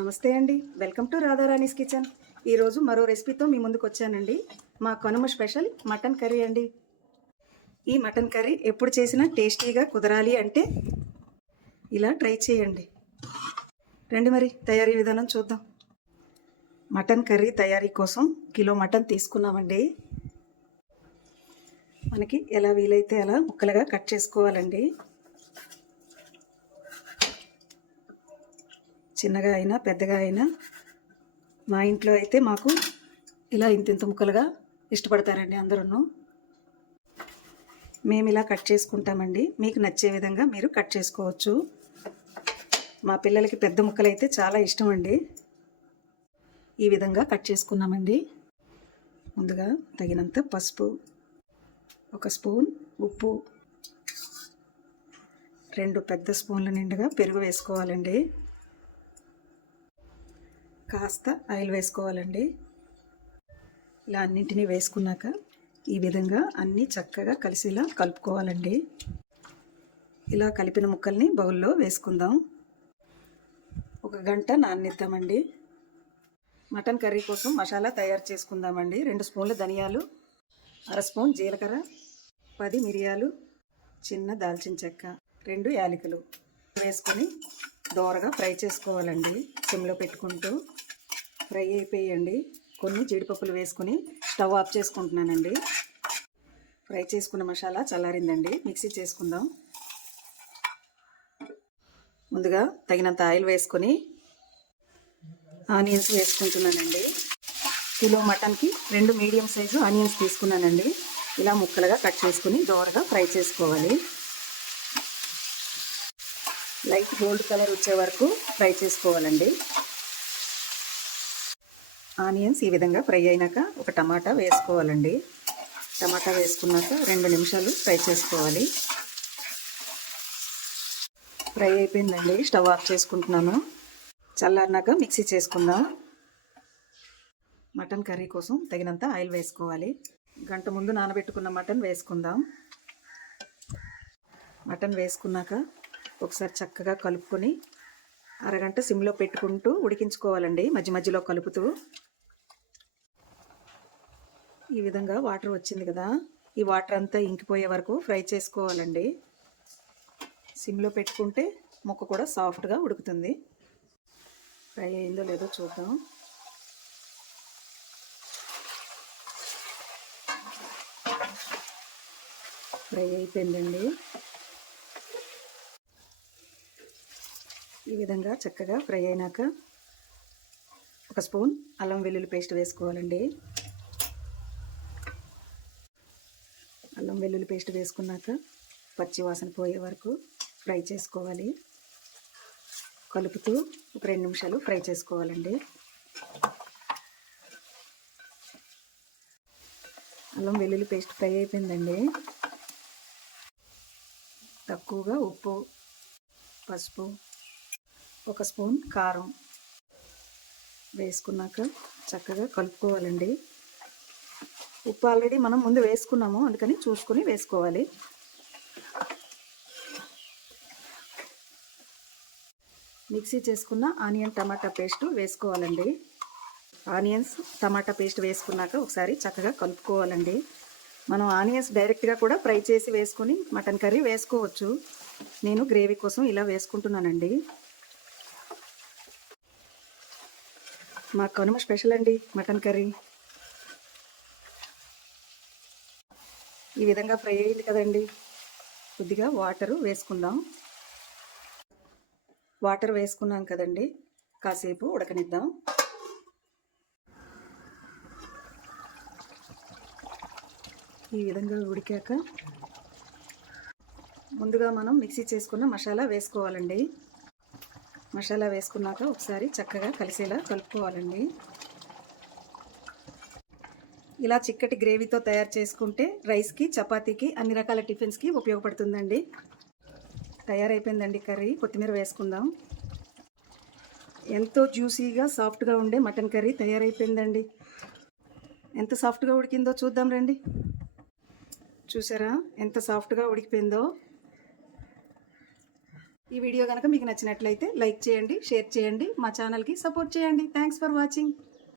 నమస్తే అండి. Welcome to Radharani's kitchen. ఈరోజు మరో రెసిపీతో మీ ముందుకు వచ్చానండి. మా కనుమ స్పెషల్ మటన్ కర్రీ అండి. ఈ మటన్ కర్రీ ఎప్పుడు చేసినా టేస్టీగా కుదరాలి అంటే ఇలా ట్రై చేయండి. రండి మరి తయారీ విధానం చూద్దాం. మటన్ కర్రీ తయారీ కోసం కిలో మటన్ తీసుకున్నామండి. మనకి ఎలా వీలైతే అలా ముక్కలుగా కట్ చేసుకోవాలండి. చిన్నగా అయినా పెద్దగా అయినా మా ఇంట్లో అయితే మాకు ఇలా ఇంత ఇంత ముక్కలుగా ఇష్టపడతారండి అందరూ మేము ఇలా కట్ చేసుకుంటామండి. మీకు నచ్చే విధంగా మీరు కట్ చేసుకోవచ్చు. మా పిల్లలకి పెద్ద ముక్కలు అయితే చాలా ఇష్టం అండి ఈ విధంగా కట్ చేసుకున్నామండి. ముందుగా తగినంత పసుపు ఒక స్పూన్ ఉప్పు రెండు పెద్ద స్పూన్ల నిండుగా పెరుగు వేసుకోవాలండి. కాస్త ఆయిల్ వేసుకోవాలండి. ఇలా అన్నింటినీ వేసుకున్నాక ఈ విధంగా అన్నీ చక్కగా కలిసేలా కలుపుకోవాలండి. ఇలా కలిపిన ముక్కల్ని బౌల్లో వేసుకుందాం. ఒక గంట నాననిద్దామండి. మటన్ కర్రీ కోసం మసాలా తయారు చేసుకుందామండి. రెండు స్పూన్ల ధనియాలు అర స్పూన్ జీలకర్ర పది మిరియాలు చిన్న దాల్చిన చెక్క రెండు యాలకులు వేసుకొని దోరగా ఫ్రై చేసుకోవాలండి. సిమ్లో పెట్టుకుంటూ ఫ్రై అయిపోయండి. కొన్ని జీడిపప్పులు వేసుకొని స్టవ్ ఆఫ్ చేసుకుంటున్నానండి. ఫ్రై చేసుకున్న మసాలా చల్లారిందండి. మిక్సీ చేసుకుందాం. ముందుగా తగినంత ఆయిల్ వేసుకొని ఆనియన్స్ వేసుకుంటున్నానండి. కిలో మటన్కి రెండు మీడియం సైజు ఆనియన్స్ తీసుకున్నానండి. ఇలా ముక్కలుగా కట్ చేసుకుని దోరగా ఫ్రై చేసుకోవాలి. లైట్ గోల్డ్ కలర్ వచ్చే వరకు ఫ్రై చేసుకోవాలండి. ఆనియన్స్ ఈ విధంగా ఫ్రై అయినాక ఒక టమాటా వేసుకోవాలండి. టమాటా వేసుకున్నాక రెండు నిమిషాలు ఫ్రై చేసుకోవాలి. ఫ్రై అయిపోయిందండి. స్టవ్ ఆఫ్ చేసుకుంటున్నాను. చల్లారినాక మిక్సీ చేసుకుందాం. మటన్ కర్రీ కోసం తగినంత ఆయిల్ వేసుకోవాలి. గంట ముందు నానబెట్టుకున్న మటన్ వేసుకుందాం. మటన్ వేసుకున్నాక ఒకసారి చక్కగా కలుపుకొని అరగంట సిమ్లో పెట్టుకుంటూ ఉడికించుకోవాలండి మధ్య మధ్యలో కలుపుతూ. ఈ విధంగా వాటర్ వచ్చింది కదా ఈ వాటర్ అంతా ఇంకిపోయే వరకు ఫ్రై చేసుకోవాలండి. సిమ్లో పెట్టుకుంటే ముక్క కూడా సాఫ్ట్గా ఉడుకుతుంది. ఫ్రై అయిందో లేదో చూద్దాం. ఫ్రై అయిపోయిందండి. ఈ విధంగా చక్కగా ఫ్రై అయినాక ఒక స్పూన్ అల్లం వెల్లుల్లి పేస్ట్ వేసుకోవాలండి. అల్లం వెల్లుల్లి పేస్ట్ వేసుకున్నాక పచ్చి వాసన పోయే వరకు ఫ్రై చేసుకోవాలి. కలుపుతూ ఒక రెండు నిమిషాలు ఫ్రై చేసుకోవాలండి. అల్లం వెల్లుల్లి పేస్ట్ ఫ్రై అయిపోయిందండి. తక్కువగా ఉప్పు పసుపు ఒక స్పూన్ కారం వేసుకున్నాక చక్కగా కలుపుకోవాలండి. ఉప్పు ఆల్రెడీ మనం ముందు వేసుకున్నాము అందుకని చూసుకొని వేసుకోవాలి. మిక్సీ చేసుకున్న ఆనియన్ టమాటా పేస్ట్ వేసుకోవాలండి. ఆనియన్స్ టమాటా పేస్ట్ వేసుకున్నాక ఒకసారి చక్కగా కలుపుకోవాలండి. మనం ఆనియన్స్ డైరెక్ట్గా కూడా ఫ్రై చేసి వేసుకొని మటన్ కర్రీ వేసుకోవచ్చు. నేను గ్రేవీ కోసం ఇలా వేసుకుంటున్నానండి. మా కనుమ స్పెషల్ అండి? Mutton curry? ఈ విధంగా ఫ్రై అయింది కదండి. కొద్దిగా వాటరు వేసుకుందాం. వాటర్ వేసుకున్నాం కదండి. కాసేపు ఉడకనిద్దాం. ఈ విధంగా ఉడికాక ముందుగా మనం మిక్సీ చేసుకున్న మసాలా వేసుకోవాలండి. మసాలా వేసుకున్నాక ఒకసారి చక్కగా కలిసేలా కలుపుకోవాలండి. ఇలా చిక్కటి గ్రేవీతో తయారు చేసుకుంటే రైస్కి చపాతీకి అన్ని రకాల టిఫిన్స్కి ఉపయోగపడుతుందండి. తయారైపోయిందండి కర్రీ. కొత్తిమీర వేసుకుందాం. ఎంతో జ్యూసీగా సాఫ్ట్గా ఉండే మటన్ కర్రీ తయారైపోయిందండి. ఎంత సాఫ్ట్గా ఉడికిందో చూద్దాం రండి. చూసారా? ఎంత సాఫ్ట్గా ఉడికిపోయిందో. ఈ వీడియో కనుక మీకు నచ్చినట్లయితే లైక్ చేయండి షేర్ చేయండి మా ఛానల్కి సపోర్ట్ చేయండి. Thanks for watching